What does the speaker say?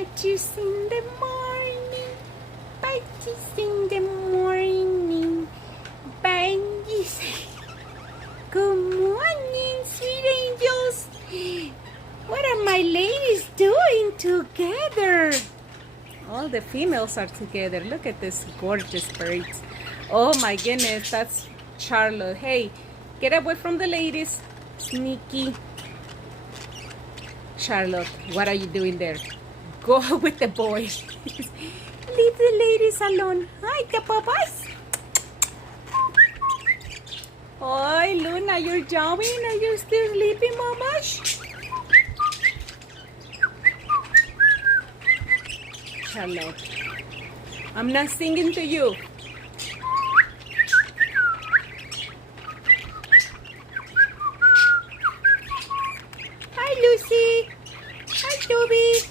Patches in the morning, patches in the morning, patches. Good morning, sweet angels. What are my ladies doing together? All the females are together. Look at this gorgeous birds. Oh my goodness, that's Charlotte. Hey, get away from the ladies. Sneaky. Charlotte, what are you doing there? Go with the boys. Leave the ladies alone. Hi, the papas. Hi, Luna, you're yawning? Are you still sleeping, Mama? Charlotte, I'm not singing to you.